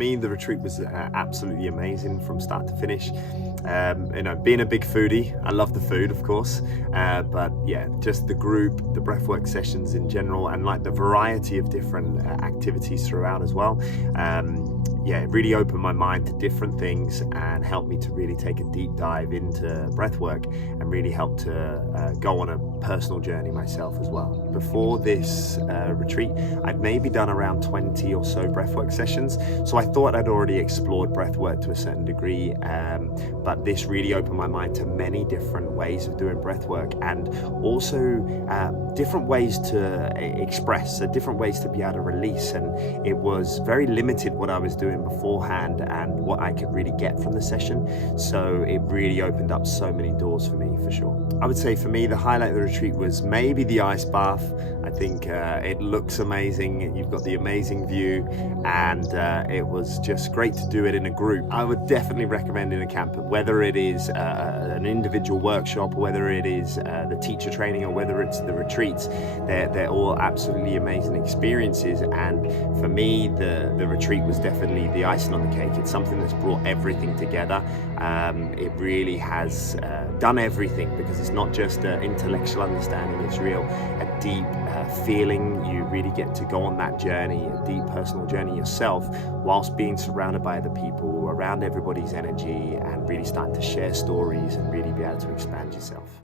Me, the retreat was absolutely amazing from start to finish. Being a big foodie, I love the food, of course, but yeah, just the group, the breathwork sessions in general, and like the variety of different activities throughout as well. Yeah, it really opened my mind to different things and helped me to really take a deep dive into breathwork and really help to go on a personal journey myself as well. Before this retreat, I'd maybe done around 20 or so breathwork sessions, so I thought I'd already explored breathwork to a certain degree, but this really opened my mind to many different ways of doing breathwork, and also different ways to express, so different ways to be able to release. And it was very limited what I was doing beforehand and what I could really get from the session, so it really opened up so many doors for me, for sure. I would say for me the highlight of the retreat was maybe the ice bath. I think it looks amazing, you've got the amazing view, and it was just great to do it in a group. I would definitely recommend InnerCamp, whether it is an individual workshop, whether it is the teacher training, or whether it's the retreats. They're all absolutely amazing experiences, and for me the retreat was definitely the icing on the cake. It's something that's brought everything together. It really has done everything, because it's not just intellectual understanding, it's real a deep feeling. You really get to go on that journey, a deep personal journey yourself, whilst being surrounded by other people, around everybody's energy, and really starting to share stories and really be able to expand yourself.